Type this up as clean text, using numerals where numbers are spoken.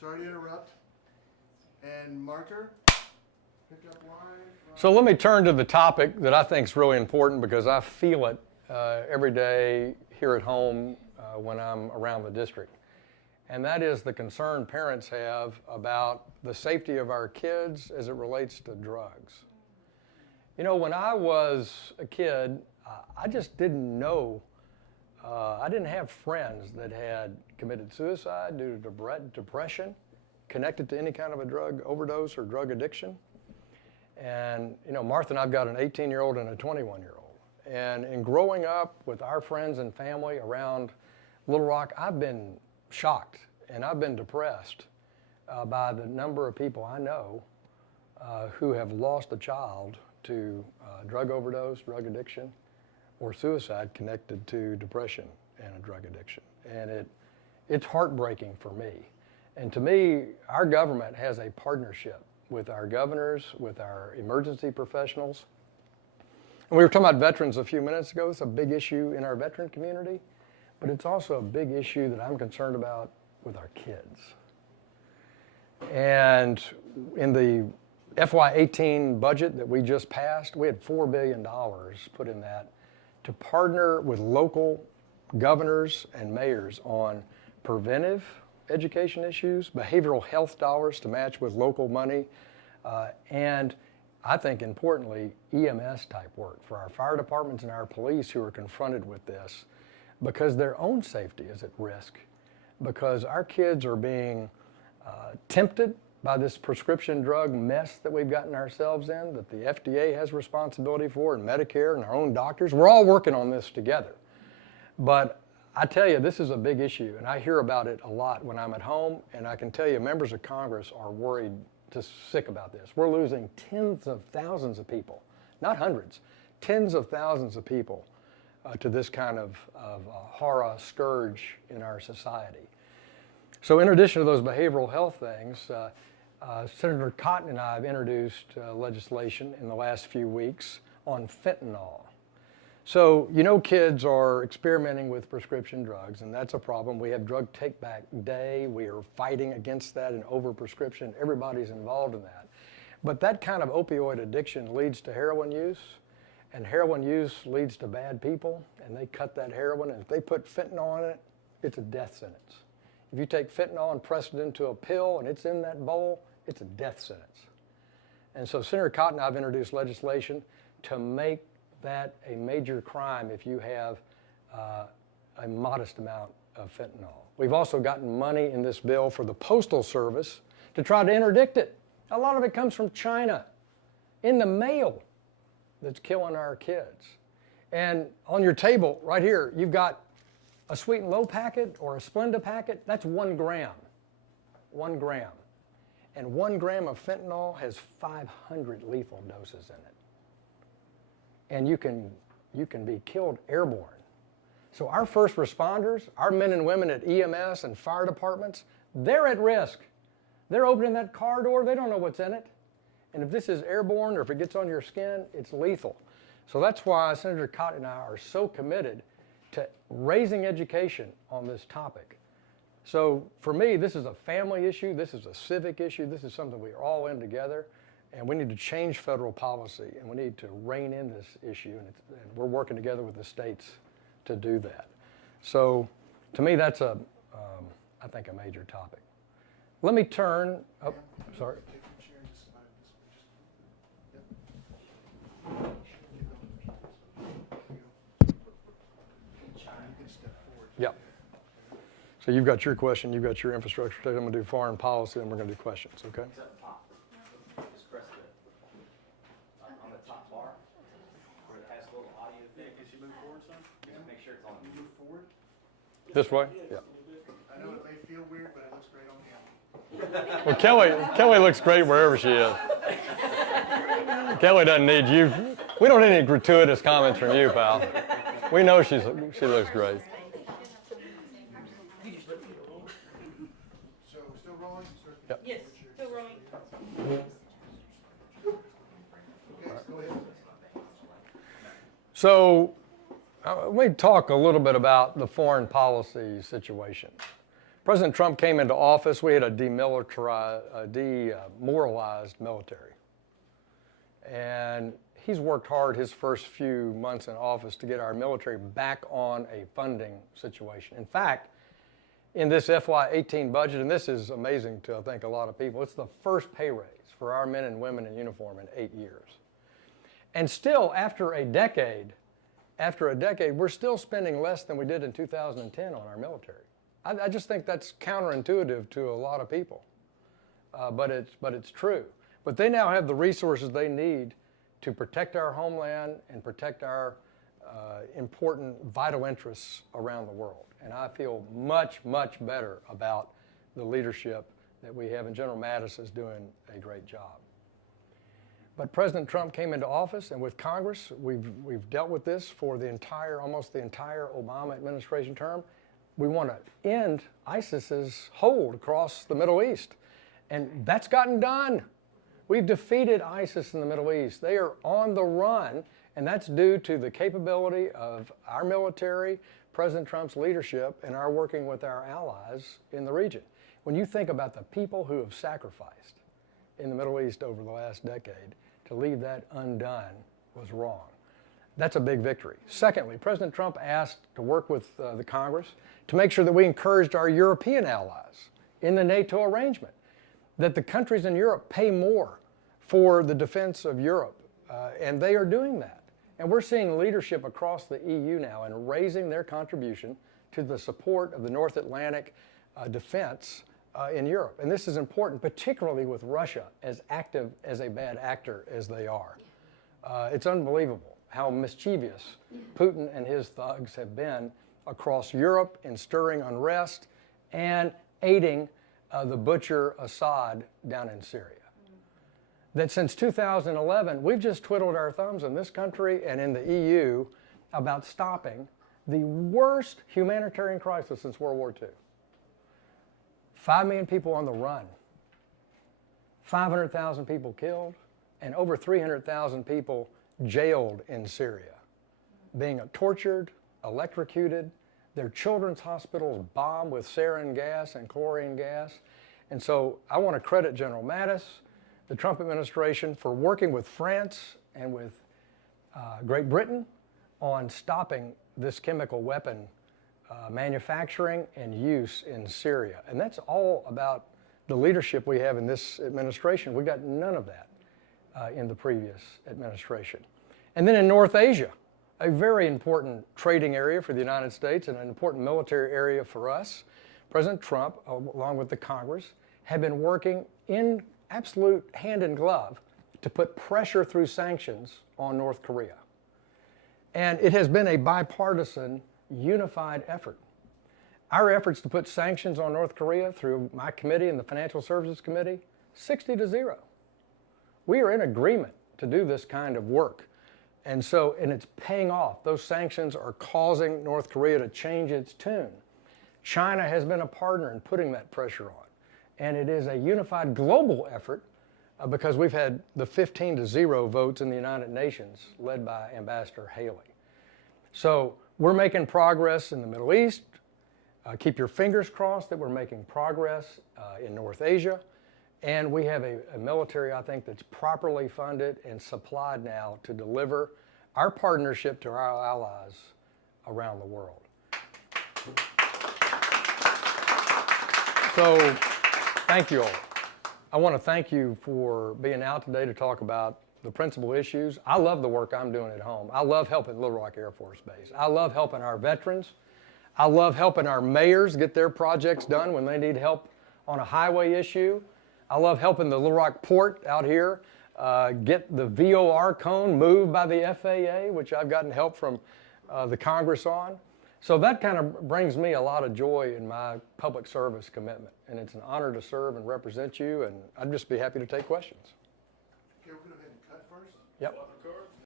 sorry to interrupt. And marker, pick up line. So let me turn to the topic that I think is really important because I feel it every day here at home when I'm around the district. And that is the concern parents have about the safety of our kids as it relates to drugs. You know, when I was a kid, I just didn't know, I didn't have friends that had committed suicide due to depression connected to any kind of a drug overdose or drug addiction. And, you know, Martha and I've got an 18-year-old and a 21-year-old. And in growing up with our friends and family around Little Rock, I've been shocked and I've been depressed by the number of people I know who have lost a child to drug overdose, drug addiction, or suicide connected to depression and a drug addiction. And it's heartbreaking for me. And to me, our government has a partnership with our governors, with our emergency professionals. And we were talking about veterans a few minutes ago. It's a big issue in our veteran community, but it's also a big issue that I'm concerned about with our kids. And in the FY18 budget that we just passed, we had $4 billion put in that to partner with local governors and mayors on preventive education issues, behavioral health dollars to match with local money, and I think importantly, EMS type work for our fire departments and our police who are confronted with this because their own safety is at risk, because our kids are being tempted by this prescription drug mess that we've gotten ourselves in, that the FDA has responsibility for, and Medicare and our own doctors. We're all working on this together. But I tell you, this is a big issue, and I hear about it a lot when I'm at home, and I can tell you members of Congress are worried to sick about this. We're losing tens of thousands of people, not hundreds, tens of thousands of people to this kind of horror scourge in our society. So in addition to those behavioral health things, Senator Cotton and I have introduced legislation in the last few weeks on fentanyl. So, you know, kids are experimenting with prescription drugs, and that's a problem. We have Drug Take Back Day. We are fighting against that and overprescription. Everybody's involved in that. But that kind of opioid addiction leads to heroin use, and heroin use leads to bad people, and they cut that heroin, and if they put fentanyl in it, it's a death sentence. If you take fentanyl and press it into a pill and it's in that bowl, it's a death sentence. And so Senator Cotton and I have introduced legislation to make that a major crime if you have a modest amount of fentanyl. We've also gotten money in this bill for the Postal Service to try to interdict it. A lot of it comes from China in the mail that's killing our kids. And on your table right here, you've got a Sweet and Low packet or a Splenda packet. That's 1 gram. 1 gram. And 1 gram of fentanyl has 500 lethal doses in it. And you can be killed airborne. So our first responders, our men and women at EMS and fire departments, they're at risk. They're opening that car door, they don't know what's in it. And if this is airborne or if it gets on your skin, it's lethal. So that's why Senator Cotton and I are so committed to raising education on this topic. So for me, this is a family issue, this is a civic issue, this is something we are all in together. And we need to change federal policy, and we need to rein in this issue, and we're working together with the states to do that. So, to me, that's I think, a major topic. Let me turn. Oh, sorry. Yeah. So you've got your question, you've got your infrastructure. I'm going to do foreign policy, and we're going to do questions. Okay. This way? Yeah. I know it may feel weird, but it looks great on camera. Well, Kelly looks great wherever she is. Kelly doesn't need you. We don't need any gratuitous comments from you, pal. We know she looks great. So still rolling? Yep. Yes, still rolling. Okay, go ahead. So let me talk a little bit about the foreign policy situation. President Trump came into office, we had a demoralized military. And he's worked hard his first few months in office to get our military back on a funding situation. In fact, in this FY18 budget, and this is amazing to, I think, a lot of people, it's the first pay raise for our men and women in uniform in 8 years. And still, after a decade, we're still spending less than we did in 2010 on our military. I just think that's counterintuitive to a lot of people, but it's true. But they now have the resources they need to protect our homeland and protect our important vital interests around the world. And I feel much, much better about the leadership that we have, and General Mattis is doing a great job. But President Trump came into office, and with Congress, we've dealt with this for almost the entire Obama administration term. We want to end ISIS's hold across the Middle East, and that's gotten done. We've defeated ISIS in the Middle East. They are on the run, and that's due to the capability of our military, President Trump's leadership, and our working with our allies in the region. When you think about the people who have sacrificed in the Middle East over the last decade, to leave that undone was wrong. That's a big victory. Secondly, President Trump asked to work with the Congress to make sure that we encouraged our European allies in the NATO arrangement, that the countries in Europe pay more for the defense of Europe, and they are doing that. And we're seeing leadership across the EU now in raising their contribution to the support of the North Atlantic defense in Europe. And this is important, particularly with Russia as active as a bad actor as they are. It's unbelievable how mischievous Putin and his thugs have been across Europe in stirring unrest and aiding the butcher Assad down in Syria. That since 2011, we've just twiddled our thumbs in this country and in the EU about stopping the worst humanitarian crisis since World War II. 5 million people on the run, 500,000 people killed, and over 300,000 people jailed in Syria, being tortured, electrocuted, their children's hospitals bombed with sarin gas and chlorine gas. And so I want to credit General Mattis, the Trump administration, for working with France and with Great Britain on stopping this chemical weapon manufacturing and use in Syria. And that's all about the leadership we have in this administration. We got none of that in the previous administration. And then in North Asia, a very important trading area for the United States and an important military area for us, President Trump, along with the Congress, have been working in absolute hand in glove to put pressure through sanctions on North Korea. And it has been a bipartisan, unified effort. Our efforts to put sanctions on North Korea through my committee and the Financial Services Committee, 60-0. We are in agreement to do this kind of work. And it's paying off. Those sanctions are causing North Korea to change its tune. China has been a partner in putting that pressure on. And it is a unified global effort because we've had the 15-0 votes in the United Nations led by Ambassador Haley. So we're making progress in the Middle East. Keep your fingers crossed that we're making progress in North Asia. And we have a military, I think, that's properly funded and supplied now to deliver our partnership to our allies around the world. So, thank you all. I want to thank you for being out today to talk about the principal issues. I love the work I'm doing at home. I love helping Little Rock Air Force Base. I love helping our veterans. I love helping our mayors get their projects done when they need help on a highway issue. I love helping the Little Rock Port out here get the VOR cone moved by the FAA, which I've gotten help from the Congress on. So that kind of brings me a lot of joy in my public service commitment. And it's an honor to serve and represent you, and I'd just be happy to take questions. Okay, we're going to go ahead and cut first. Yep.